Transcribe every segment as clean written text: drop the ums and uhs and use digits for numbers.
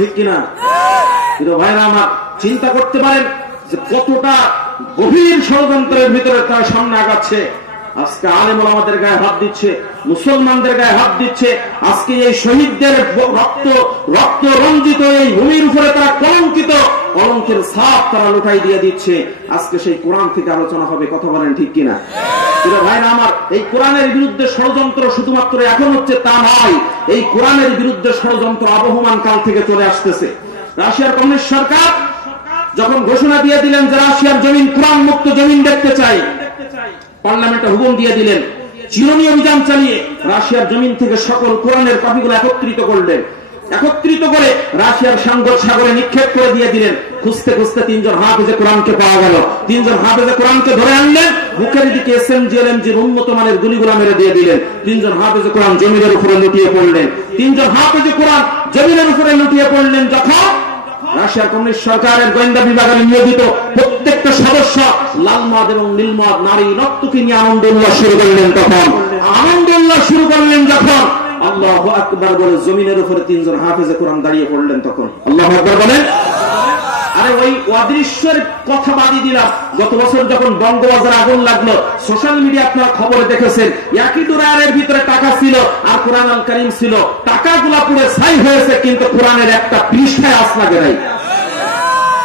ঠিক কিনা? কিন্তু ভাইরা আমার চিন্তা করতে পারেন যে কতটা গভীর ষড়যন্ত্রের ভিতরে তার সামনে আগাচ্ছে। আজকে আলেম ওলামাদের গায়ে হাত দিচ্ছে, মুসলমানদের গায়ে হাত দিচ্ছে। আজকে এই শহীদদের রক্ত রঞ্জিত এই ভূমির উপরে তারা কলঙ্কের ছাপ তারা লুটাই দিয়ে দিচ্ছে। আজকে সেই কোরআন থেকে আলোচনা হবে, কথা বলেন ঠিক কিনা? ভাইরা আমার, এই কোরআনের বিরুদ্ধে ষড়যন্ত্র শুধুমাত্র এখন হচ্ছে তা নয়, এই কোরআনের বিরুদ্ধে ষড়যন্ত্র আবহমান কাল থেকে চলে আসতেছে। রাশিয়ার কমিউনিস্ট সরকার যখন ঘোষণা দিয়ে দিলেন যে রাশিয়ার জমিন কোরআন মুক্ত জমিন দেখতে চাই, পার্লামেন্টে হুকুম দিয়ে দিলেন, চিরুনি অভিযান চালিয়ে রাশিয়ার জমিন থেকে সকল কোরআনের কপিগুলো একত্রিত করলেন। একত্রিত করে রাশিয়ার সাগরে নিক্ষেপ করে দিয়ে দিলেন। খুঁজতে খুঁজতে 3 জন হাফেজে কোরআনকে পাওয়া গেল। 3 জন হাফেজে কোরআনকে ধরে আনলেন, বুকের দিকে SMG LMGর উন্নত মানের গুলিগুলা মেরে দিয়ে দিলেন। 3 জন হাফেজে কোরআন জমিনের উপরে লুটিয়ে পড়লেন। 3 জন হাফেজে কোরআন জমিনের উপরে লুটিয়ে পড়লেন। যখন রাশিয়ার কমিউনিস্ট সরকারের গোয়েন্দা বিভাগের নিয়োজিত প্রত্যেকটা সদস্য লাল মদ এবং নীল মদ নারী রক্তকে নিয়ে আনন্দ উল্লাস শুরু করলেন, তখন আনন্দ উল্লাস শুরু করলেন যখন আল্লাহু আকবার বলে জমিনের উপরে 3 জন হাফেজে কোরআন দাঁড়িয়ে পড়লেন, তখন আল্লাহু আকবার বলেন। আরে ওই অদৃশ্যের কথা বাদই দিলাম, গত বছর যখন বঙ্গবাজারে আগুন লাগলো, সোশ্যাল মিডিয়া আপনারা খবরে দেখেছেন, একই ড্রয়ারের ভিতরে টাকা ছিল আর কোরআন আল কারীম ছিল। টাকাগুলা পুরো ছাই হয়েছে, কিন্তু কোরআনের একটা পৃষ্ঠায় আঁচ লাগে নাই।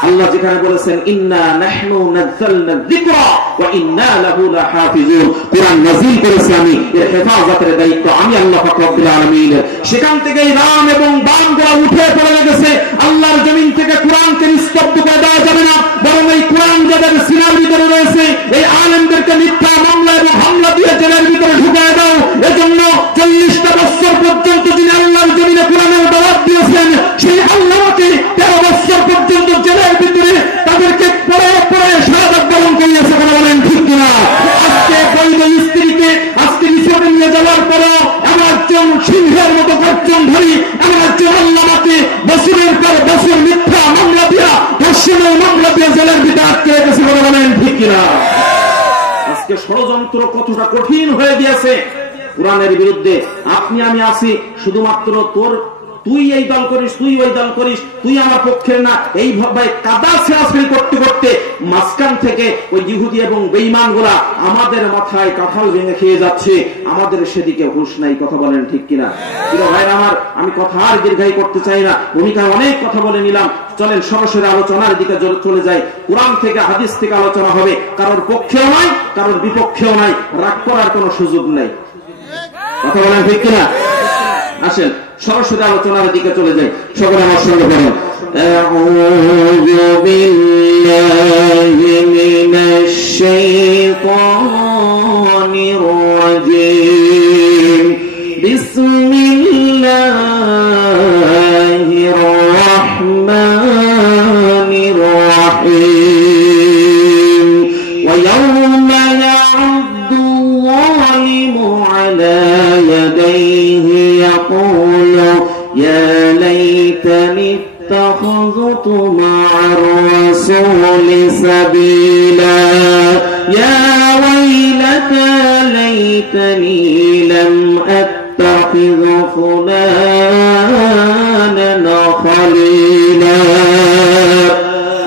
আল্লাহ যেখানে বলেছেন ইন্না নাহনু নাযালনা যিকরা ওয়া ইন্না লাহু লাহাফিজুন, কোরআন নাযিল করেছি আমি, এর হেফাজতের দায়িত্ব আমি আল্লাহ পাক রব্বুল আলামিন। সেখান থেকে রাম এবং বামগুলো উঠে পড়ে গেছে। আল্লাহর জমিন থেকে কোরআনকে নিস্তব্ধ করে দেওয়া যাবে না, বরং এই কোরআন যাদের সিনার ভিতরে রয়েছে এই আলেমদেরকে মিথ্যা মামলা এবং হামলা দিয়ে জেলের ভিতরে ঢুকিয়ে দাও। এজন্য 40টা বছর পর্যন্ত যিনি আল্লাহর জমিনে কোরআনের দাওয়াত দিয়েছেন, সেই আল্লাহকে 13 বছর পর্যন্ত জেলের ভিতরে তাদেরকে পড়ে শাহাদাত বরণ করিয়েছে, কথা বলেন ঠিক কিনা? আজকে বৈধ স্ত্রীকে আজকে রিসোর্টে নিয়ে যাওয়ার পরও এমন একজন সিংহের মতো গর্জনধারী এমন একজন আল্লাহকে বছরের পর বছর মিথ্যা মামলা দিয়া ধর্ষণের মামলা দিয়ে জেলের ভিতরে আটকে রেখেছে, কথা বলেন ঠিক কিনা? আজকে ষড়যন্ত্র কতটা কঠিন হয়ে গিয়েছে কোরআনের বিরুদ্ধে। আপনি আমি আছি শুধুমাত্র তুই এই দল করিস, তুই ওই দল করিস, তুই আমার পক্ষের না, এইভাবে কাদা ছেঁড়াছড়ি করতে করতে মাঝখান থেকে ওই ইহুদি এবং বেঈমান গুলা আমাদের মাথায় কাঁঠাল ভেঙে খেয়ে যাচ্ছে, আমাদের সেদিকে হুঁশ নাই, কথা বলেন ঠিক কিনা? প্রিয় ভাইরা আমার, আমি কথা আর দীর্ঘায়ী করতে চাই না, ভূমিকায় অনেক কথা বলে নিলাম। চলেন সরাসরি আলোচনার দিকে চলে যাই। কোরআন থেকে হাদিস থেকে আলোচনা হবে, কারোর পক্ষেও নাই কারোর বিপক্ষেও নাই, রাগ করার কোনো সুযোগ নাই, কথা বলেন ঠিক কিনা? আসেন সরাসরি আলোচনার দিকে চলে যাই। সকলে আমার সঙ্গে বলেন আউযু বিল্লাহি মিনাশ শাইতানির রাজীম। বিসমিল্লাহির রাহমানির রাহিম। ওয়া ইয়াওমা ইয়া'উদ্দু যালিমু আলা ইয়াদাইহি يقول يا ليتني اتخذت مع الرسول سبيلا يا ويلتى ليتني لم أتخذ فلانا خليلا।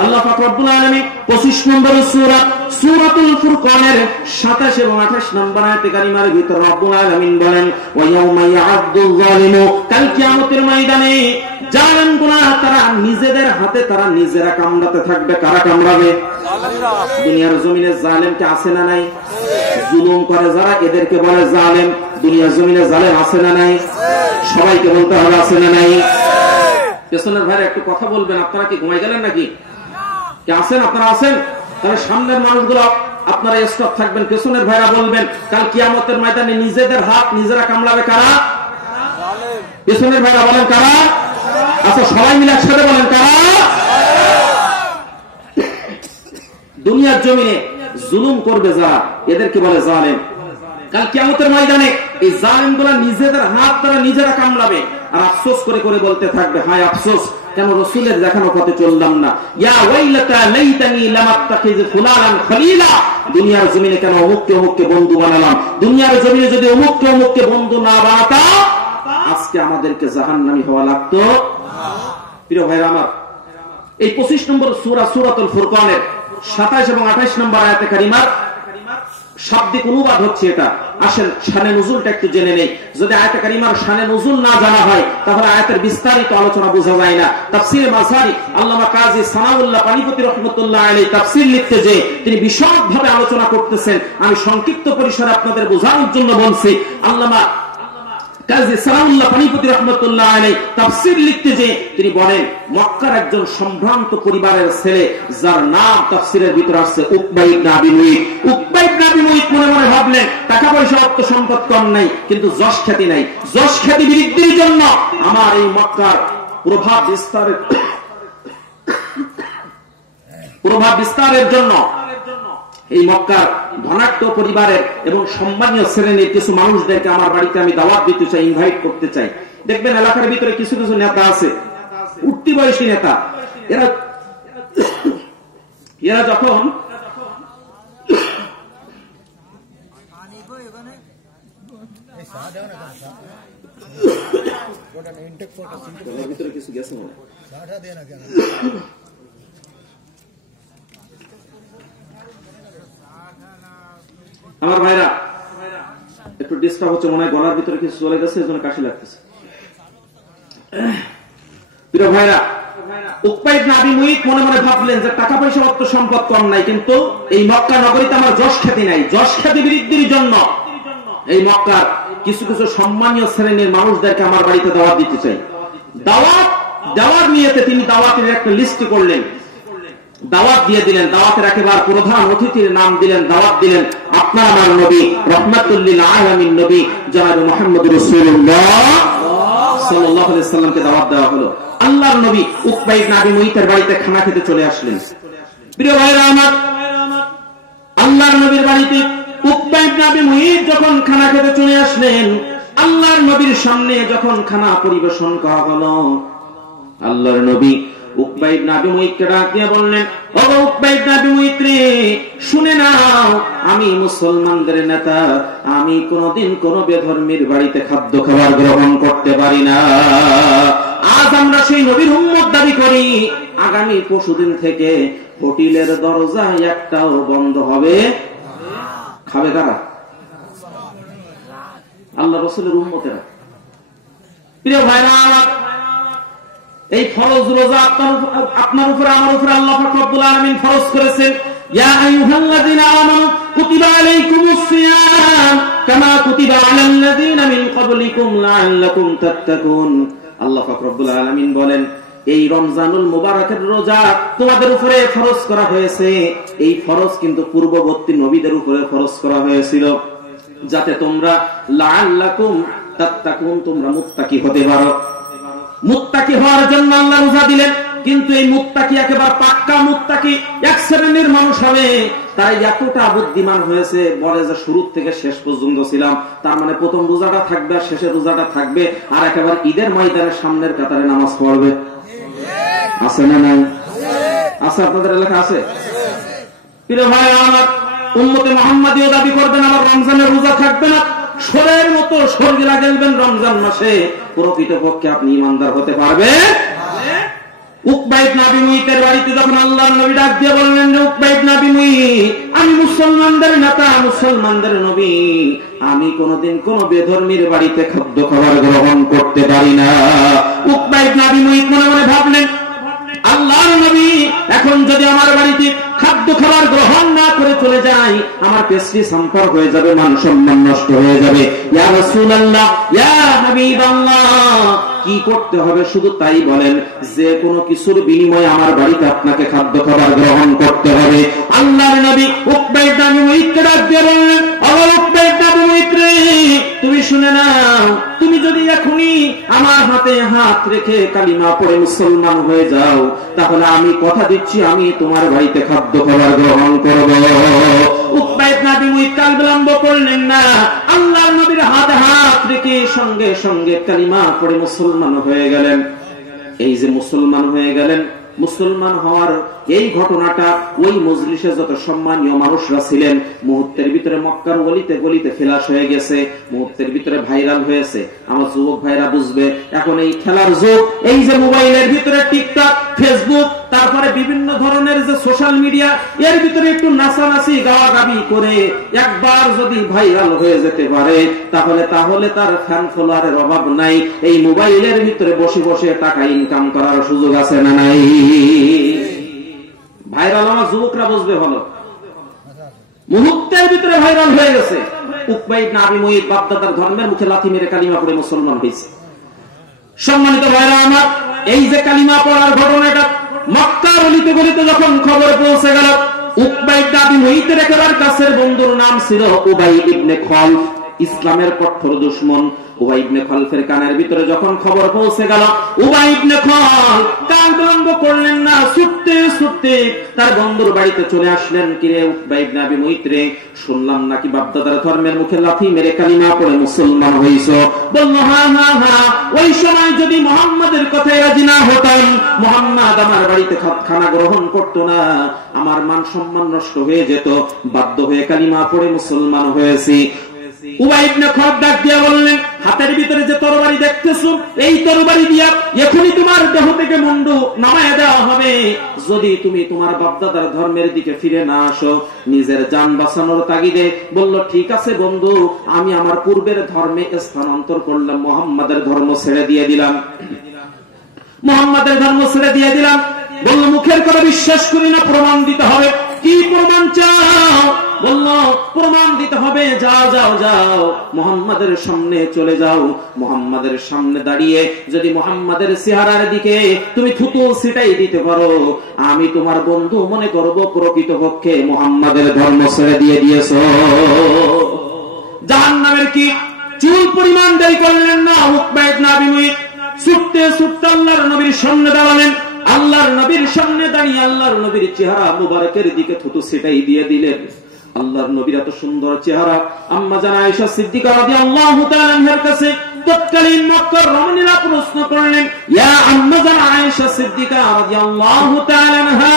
আল্লাহ পাক রব্বুল আলামিন 25 নম্বর সূরা সূরাতুল ফুরকানের 27 এবং 28 নম্বর আয়াতে কারিমার ভিতর রব্বুল আলামিন বলেন ওয়া ইয়াউমা ইয়া'আদ্দু যালিমু, কাল কিয়ামতের ময়দানে জালেমগুলো তারা নিজেদের হাতে তারা নিজেরা কামড়াতে থাকবে। কারা কামড়াবে? দুনিয়ার জমিনে জালেম কে আছে না নাই? জুলুম করে যারা এদেরকে বলে জালেম। দুনিয়ার জমিনে জালেম আছে না নাই? সবাইকে বলতে হবে আছে না নাই? পেছনের ভাইরা একটু কথা বলবেন। আপনারা কি ঘুমাই গেলেন নাকি? কে আছেন? আপনারা আছেন? তাহলে সামনের মানুষগুলো আপনারা স্টপ থাকবেন, পেছনের ভাইরা বলবেন কাল কিয়ামতের ময়দানে নিজেদের হাত নিজেরা কামড়াবে। কারা? পেছনের ভাইরা বলেন কারা? আচ্ছা সবাই মিলে একসাথে বলেন কারা? দুনিয়ার জমিনে জুলুম করবে যারা এদেরকে বলে জালেম। কাল কিয়ামতের ময়দানে এই জালেমগুলো নিজেদের হাত তারা নিজেরা কামড়াবে আর আফসোস করে করে বলতে থাকবে হায় আফসোস, কেন রাসূলের দেখানো পথে চললাম না। ইয়া ওয়াইলাতা লাইতানি লাম আত্তাখিয ফুলানান খলিলা, দুনিয়ার জমিনে কেন অমুককে বন্ধু বানালাম। দুনিয়ার জমিনে যদি অমুককে বন্ধু না বানাতাম আজকে আমাদেরকে জাহান্নামী হওয়া লাগতো। প্রিয় ভাইরা আমার, এই 25 নম্বর সূরা সূরাতুল ফুরকানের 27 এবং 28 নম্বর আয়াতে কারিমার শাব্দিক অনুবাদ হচ্ছে এটা। আসেন শানে নুজুলটা একটু জেনে নেই। যদি আয়াতে কারিমার শানে নুজুল না জানা হয় তাহলে আয়াতের বিস্তারিত আলোচনা বোঝা যায় না। তাফসীরে মাসারি আল্লামা কাজী সানাউল্লাহ পানিপতি রাহমাতুল্লাহ আলাইহি তাফসীর লিখতে যে তিনি বিশদভাবে আলোচনা করতেছেন, আমি সংক্ষিপ্ত পরিসরে আপনাদের বোঝানোর জন্য বলছি। আল্লামা কাজী সানাউল্লাহ পানিপতি রাহমাতুল্লাহ আলাইহি তাফসীর লিখতে যে তিনি বলেন, মক্কার একজন সম্ভ্রান্ত পরিবারের ছেলে যার নাম তাফসীরের ভিতরে আসছে উকবা ইবনে আবি মুইত। উকবা ইবনে আবি মুইত মনে মনে ভাবলেন টাকা পয়সা অর্থ সম্পদ কম নাই, কিন্তু যশ খ্যাতি নাই। যশ খ্যাতি বৃদ্ধির জন্য আমার এই মক্কার প্রভাব বিস্তারের জন্য এই মক্কার ধনাঢ্য পরিবারের এবং সম্মানীয় শ্রেণীর কিছু মানুষদেরকে আমার বাড়িতে আমি দাওয়াত দিতে চাই, ইনভাইট করতে চাই। দেখবেন এলাকার ভিতরে কিছু কিছু নেতা আছে, উঠতি বয়সী নেতা, এরা যখন ভিতরে কিছু গেছে মনে আমার ভাইরা একটু ডিস্টার্ব হচ্ছে মনে হয়, গলার ভিতরে কিছু চলে গেছে, এজন্য কাশি লাগতেছে। প্রিয় ভাইরা, উকবা ইবনে আবি মুইত মনে মনে ভাবলেন যে টাকা পয়সা অর্থ সম্পদ কম নাই, কিন্তু এই মক্কা নগরীতে আমার যশ খ্যাতি নাই। যশ খ্যাতি বৃদ্ধির জন্য এই মক্কার কিছু কিছু সম্মানীয় শ্রেণীর মানুষদেরকে আমার বাড়িতে দাওয়াত দিতে চাই। দাওয়াত দেওয়ার নিয়তে তিনি দাওয়াতের একটা লিস্ট করলেন, দাওয়াত দিয়ে দিলেন। দাওয়াতের একেবারে প্রধান অতিথির নাম দিলেন, দাওয়াত দিলেন আপনার আমার নবী রাহমাতুল লিল আলামিন নবী জনাব মুহাম্মদ রাসূলুল্লাহ সাল্লাল্লাহু আলাইহি সাল্লামকে দাওয়াত দেওয়া হলো। আল্লাহর নবী উকবা ইবনে আবি মুইতের বাড়িতে খানা খেতে চলে আসলেন। প্রিয় ভাইরা আমার, আল্লাহর নবীর বাড়িতে উকবা ইবনে আবি মুইত যখন খানা খেতে চলে আসলেন, আল্লাহর নবীর সামনে যখন খানা পরিবেশন করা হলো, আল্লাহর নবী উকবা ইবনে আবি মুইতকে ডাক দিয়ে বললেন, ও উকবা ইবনে আবি মুইত রে, শুনে নাও, আমি মুসলমানদের নেতা, আমি কোনদিন কোন বেধর্মীর বাড়িতে খাদ্য খাবার গ্রহণ করতে পারি না। আজ আমরা সেই নবীর উম্মত দাবি করি, আগামী পরশুদিন থেকে হোটেলের দরজা একটাও বন্ধ হবে। খাবে কারা? আল্লাহ রাসূলের উম্মতেরা। প্রিয় ভাইরা, এই ফরজ রোজা আপনার উপরে আমার উপরে আল্লাহ পাক রব্বুল আলামিন ফরজ করেছেন। ইয়া আইয়ুহাল্লাযীনা আমানু কুতিবা আলাইকুমুস সিয়াম কামা কুতিবা আলাল্লাযীনা মিন ক্বাবলিকুম লাআল্লাকুম তাত্তাকুন। আল্লাহ পাক রব্বুল আলামিন বলেন, এই রমজানুল মুবারকের রোজা তোমাদের উপরে ফরজ করা হয়েছে। এই ফরজ কিন্তু পূর্ববর্তী নবীদের উপরে ফরজ করা হয়েছিল, যাতে তোমরা লাআল্লাকুম তাত্তাকুন, তোমরা মুত্তাকি হতে পারো। মুত্তাকি হওয়ার জন্য আল্লাহ রোজা দিলেন, কিন্তু এই মুত্তাকি একেবারে পাক্কা মুত্তাকি এক শ্রেণীর মানুষ হবে। তাই এতটা বুদ্ধিমান হয়েছে, বলে যে শুরু থেকে শেষ পর্যন্ত ছিলাম, তার মানে প্রথম রোজাটা থাকবে আর শেষের রোজাটা থাকবে, আর একেবারে ঈদের ময়দানের সামনের কাতারে নামাজ পড়বে। আছে না নাই? আছে, আপনাদের এলাকা আছে? প্রিয় ভাই আমার, উম্মতে মুহাম্মাদিও দাবি করবেন আমার রমজানের রোজা থাকবে না, শোরের মতো শরীর গেলবেন রমজান মাসে, প্রকৃতপক্ষে আপনি ইমানদার হতে পারবেন? উকবা ইবনে আবি মুইতের বাড়িতে যখন আল্লাহর নবী ডাক দিয়ে বললেন যে উকবা ইবনে আবি মুইত, আমি মুসলমানদের নেতা, মুসলমানদের নবী, আমি কোনদিন কোন বেধর্মীর বাড়িতে খাদ্য খাবার গ্রহণ করতে পারি না। উকবা ইবনে আবি মুইত মনে মনে ভাবলেন, আল্লাহর নবী এখন যদি আমার বাড়িতে খাদ্য খাবার গ্রহণ না করে চলে যায়, আমার পেশরি সম্পর্ক হয়ে যাবে, মান সম্মান নষ্ট হয়ে যাবে। ইয়া রাসূলুল্লাহ, ইয়া হাবিবাল্লাহ, কি করতে হবে শুধু তাই বলেন, যে কোনো কিছুর বিনিময়ে আমার বাড়িতে আপনাকে খাদ্য খাবার গ্রহণ করতে হবে। আল্লাহর নবী উকবা ইবনে আবি মুইতকে ডাক দিয়ে বললেন, ও উকবা ইবনে আবি মুইত রে, তুমি শুনে নাও, তুমি যদি এখনই আমার হাতে হাত রেখে কালিমা পড়ে মুসলমান হয়ে যাও, তাহলে আমি কথা দিচ্ছি আমি তোমার বাড়িতে খাদ্য খাবার গ্রহণ করব। উকবা ইবনে আবি মুইত কাল বিলম্ব করলেন না, আল্লাহর নবীর হাতে হাত রেখে সঙ্গে সঙ্গে কালিমা পড়ে মুসলমান হয়ে গেলেন। এই যে মুসলমান হয়ে গেলেন, মুসলমান হওয়ার এই ঘটনাটা ওই মজলিসে যত সম্মানীয় মানুষরা ছিলেন মুহূর্তের ভিতরে মক্কার গলিতে গলিতে ফ্ল্যাশ হয়ে গেছে, মুহূর্তের ভিতরে ভাইরাল হয়েছে। আমার যুবক ভাইরা বুঝবে এখন এই খেলার যুগ, এই যে মোবাইলের ভিতরে টিকটক, ফেসবুক, তারপরে বিভিন্ন ধরনের যে সোশ্যাল মিডিয়া, এর ভিতরে একটু নাচানাচি গাওয়াগাবি করে একবার যদি ভাইরাল হয়ে যেতে পারে তাহলে তার ফ্যান ফলোয়ারের অভাব নাই। এই মোবাইলের ভিতরে বসে বসে টাকা ইনকাম করার সুযোগ আছে না নাই? ভাইরাল আমার যুবকরা বুঝবে ভালো, মুহূর্তের ভিতরে ভাইরাল হয়ে গেছে। উকবা ইবনে আবি মুঈত বাপদাদার ধর্মের মুখে লাথি মেরে কালিমা পড়ে মুসলমান হয়েছে। সম্মানিত ভাইরা আমার, এই যে কালিমা পড়ার ঘটনাটা মক্কার অলিতে গলিতে যখন খবর পৌঁছে গেল, উকবা ইবনে আবি মুঈতের একেবারে কাছের বন্ধুর নাম ছিল উবাই ইবনে খালফ, ইসলামের কঠোর দুশমন। উবাই ইবনে খালফের কানের ভিতরে যখন খবর পৌঁছে গেল, উবাই ইবনে খালফ কান বিলম্ব করলেন না, ছুটতে ছুটতে তার বন্ধুর বাড়িতে চলে আসলেন। কিরে উকবা ইবনে আবি মুঈত রে, শুনলাম নাকি বাপদাদার ধর্মের মুখে লাথি মেরে কালিমা পড়ে মুসলমান হইছো। বলল হ্যাঁ হ্যাঁ হ্যাঁ, ওই সময় যদি মুহাম্মাদের কথায় রাজি না হতাম, মুহাম্মদ আমার বাড়িতে খানা গ্রহণ করতো না, আমার মান সম্মান নষ্ট হয়ে যেত, বাধ্য হয়ে কালিমা পড়ে মুসলমান হয়েছি। উবাই ইবনে খালফ ডাক দিয়া বললেন, হাতের ভিতরে যে তরবারি দেখতেছো, এই তরবারি দিয়া এখনই তোমার দেহ থেকে মুন্ডু নামায় দেওয়া হবে যদি তুমি তোমার বাপদাদার ধর্মের দিকে ফিরে না আসো। নিজের জান বাঁচানোর তাগিদে বলল, ঠিক আছে বন্ধু, আমি আমার পূর্বের ধর্মে স্থানান্তর করলাম, মুহাম্মাদের ধর্ম ছেড়ে দিয়ে দিলাম, মুহাম্মাদের ধর্ম ছেড়ে দিয়ে দিলাম। বলল, মুখের কথা বিশ্বাস করি না, প্রমাণ দিতে হবে। কি প্রমাণ চাও? বলল, প্রমাণ দিতে হবে। যাও যাও যাও, মুহাম্মাদের সামনে চলে যাও, মুহাম্মাদের সামনে দাঁড়িয়ে যদি মুহাম্মাদের চেহারার দিকে তুমি থুতু ছিটাই দিতে পারো, আমি তোমার বন্ধু মনে করব প্রকৃতপক্ষে মুহাম্মাদের ধর্ম ছেড়ে দিয়ে দিয়েছো। জাহান্নামের কি চুল পরিমাণ দেরি করলেন না উকবা ইবনে আবি মুঈত, ছুটতে ছুটতে আল্লাহর নবীর সামনে দাঁড়ালেন। আল্লাহর নবীর সামনে দাঁড়িয়ে আল্লাহর নবীর চেহারা মুবারকের দিকে থুতু ছিটাই দিয়ে দিলেন। আল্লাহর নবীর এত সুন্দর চেহারা আম্মা জান আয়েশা সিদ্দিকা রাদিয়াল্লাহু তাআলা আনহার কাছে তৎকালীন মক্কার রমণীরা প্রশ্ন করলেন, ইয়া আম্মা জান আয়েশা সিদ্দিকা রাদিয়াল্লাহু তাআলা আনহা,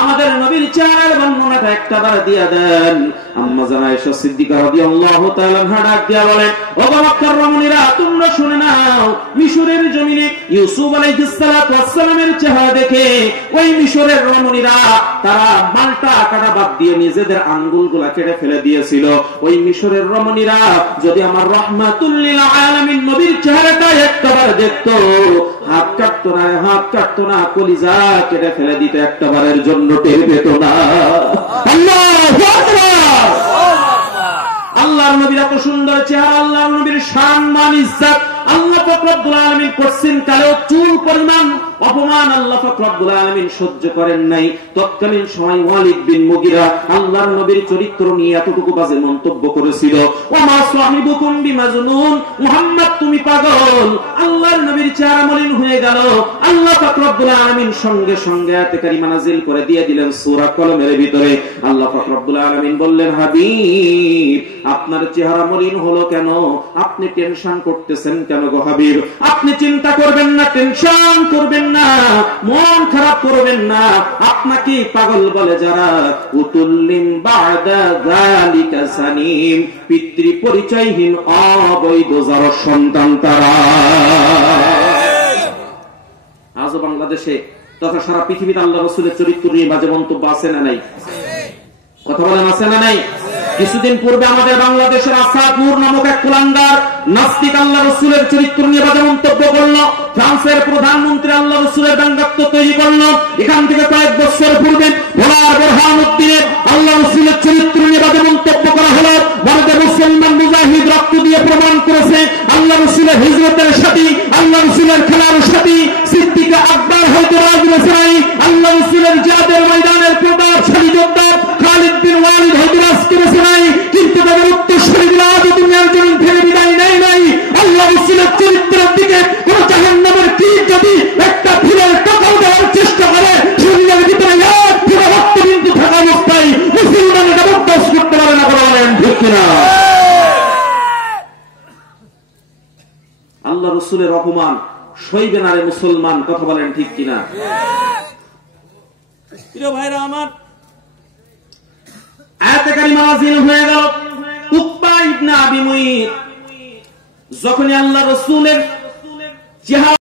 আমাদের নবীর চেহারার বর্ণনাটা একটাবার দিয়ে দেন। আম্মা জান আয়েশা সিদ্দিকা রাদিয়াল্লাহু তাআলা আনহা ডাক দিয়া বলেন, ও মক্কার রমণীরা, তোমরা শুনে নাও, মিশরের জমিনে ইউসুফ আলাইহিস সালাতু ওয়াস সালামের চেহারা দেখে ওই মিশরের রমণীরা তারা মালটা কাটা বাদ দিয়ে নিজেদের আঙ্গুলগুলা কেটে ফেলে দিয়েছিল। ওই মিশরের রমণীরা যদি আমার রাহমাতুল লিল আলামিন নবীর চেহারাটা একবার দেখতো, হাত কাটতো না, হাত কাটতো না, কলিজা কেটে ফেলে দিত, একবারের জন্য টের পেত না। আল্লাহু আকবার। আল্লাহর নবীর এত সুন্দর চেহারা, আল্লাহর নবীর শান মান ইজ্জত আল্লাহ পাক রব্বুল আলামিন করছেন, কারো চুল পরিমাণ অপমান আল্লাহ পাক রব্বুল আলামিন সহ্য করেন নাই। তৎকালীন সময় ওয়ালিদ বিন মুগিরা আল্লাহর নবীর চরিত্র নিয়ে এতটুকু বাজে মন্তব্য করেছিল, ওয়া মা সাহিবুকুম বিমাজনুন, মুহাম্মদ তুমি পাগল। আল্লাহর নবীর চেহারা মলিন হয়ে গেল। আল্লাহ পাক রব্বুল আলামিন সঙ্গে সঙ্গে আয়াতে কারিমা নাযিল করে দিয়ে দিলেন সূরা কলমের ভিতরে। আল্লাহ পাক রব্বুল আলামিন বললেন, হাবিব, আপনার চেহারা মলিন হলো কেন? আপনি টেনশন করতেছেন কেন গো হাবিব? আপনি চিন্তা করবেন না, টেনশন করবেন না, মন খারাপ করবেন না। আপনাকে পাগল বলে যারা, উতুল্লিম বাদা যালিকা সানিম, পিতৃ পরিচয়হীন অবৈধ যারা সন্তান তারা। আজও বাংলাদেশে তথা সারা পৃথিবীতে আল্লাহ রাসূলের চরিত্র নিয়ে বাজে মন্তব্য আছে না নাই? কথা বলেন, আছে না নাই? কিছুদিন পূর্বে আমাদের বাংলাদেশের আসাদুর নামক এক কুলাঙ্গার নাস্তিক আল্লাহ রাসূলের চরিত্র নিয়ে বাজে মন্তব্য করলো। ফ্রান্সের প্রধানমন্ত্রী আল্লাহ রাসূলের ব্যঙ্গাত্মক তৈরি করলো। এখান থেকে কয়েক বছর পূর্বে ভোলার বোরহানউদ্দিনের আল্লাহ রাসূলের চরিত্র নিয়ে বাজে মন্তব্য করা হলো। ভারতের মুসলমান মুজাহিদ রক্ত দিয়ে প্রমাণ করেছে আল্লাহ রাসূলের হিজরতের সাথী, আল্লাহ রাসূলের খেলার সাথী সিদ্দিক আকবর হয়তো রাজবেছে নাই, আল্লাহ রাসূলের জিহাদের ময়দানের প্রতাপশালী যোদ্ধা খালিদ বিন ওয়ালিদ হয়তো রাজ করেছে নাই, কিন্তু তাদের উত্তরসূরিরা আজ দুনিয়ার জন্য ফেলে বিদায় নেয় নাই। আল্লাহ রাসূলের চরিত্রের দিকে কোন জাহান্নামের কীট যদি একটা ফিরের টাকাও দেওয়ার চেষ্টা করে, শরীরের ভিতরে এক ফিরে রক্তবিন্দু থাকা অবস্থায় মুসলমান এটা বরদাস্ত করতে পারে না। বলেন ঠিক কিনা? আল্লাহ রাসূলের অপমান সইবে না রে মুসলমান, কথা বলেন ঠিক কিনা? প্রিয় ভাইরা আমার, আয়াতে কারিমা নাযিল হয়ে গেল। উকবা ইবনে আবি মুঈত যখনই আল্লাহ রাসূলের জিহাদ